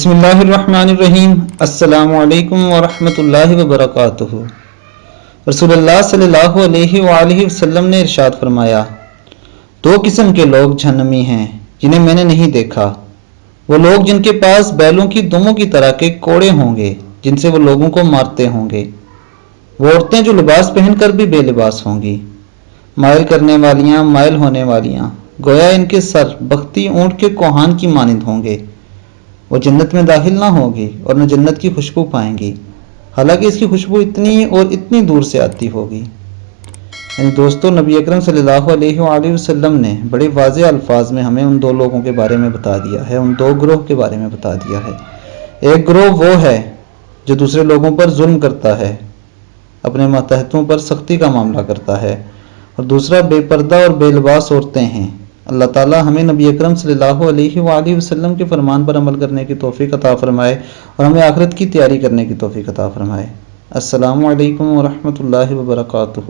بسم اللہ الرحمن الرحیم۔ السلام علیکم ورحمۃ اللہ وبرکاتہ۔ رسول اللہ صلی اللہ علیہ وآلہ وسلم نے ارشاد فرمایا، دو قسم کے لوگ جہنمی ہیں جنہیں میں نے نہیں دیکھا۔ وہ لوگ جن کے پاس بیلوں کی دموں کی طرح کے کوڑے ہوں گے جن سے وہ لوگوں کو مارتے ہوں گے۔ وہ عورتیں جو لباس پہن کر بھی بے لباس ہوں گی، مائل کرنے والیاں، مائل ہونے والیاں، گویا ان کے سر بختی اونٹ کے کوہان کی مانند ہوں گے۔ وہ جنت میں داخل نہ ہوگی اور نہ جنت کی خوشبو پائیں گی، حالانکہ اس کی خوشبو اتنی اور اتنی دور سے آتی ہوگی۔ یعنی دوستو، نبی اکرم صلی اللہ علیہ وآلہ وسلم نے بڑے واضح الفاظ میں ہمیں ان دو لوگوں کے بارے میں بتا دیا ہے، ان دو گروہ کے بارے میں بتا دیا ہے۔ ایک گروہ وہ ہے جو دوسرے لوگوں پر ظلم کرتا ہے، اپنے ماتحتوں پر سختی کا معاملہ کرتا ہے، اور دوسرا بے پردہ اور بے لباس عورتیں ہیں۔ اللہ تعالی ہمیں نبی اکرم صلی اللہ علیہ وآلہ وسلم کے فرمان پر عمل کرنے کی توفیق عطا فرمائے اور ہمیں آخرت کی تیاری کرنے کی توفیق عطا فرمائے۔ السلام علیکم ورحمۃ اللہ وبرکاتہ۔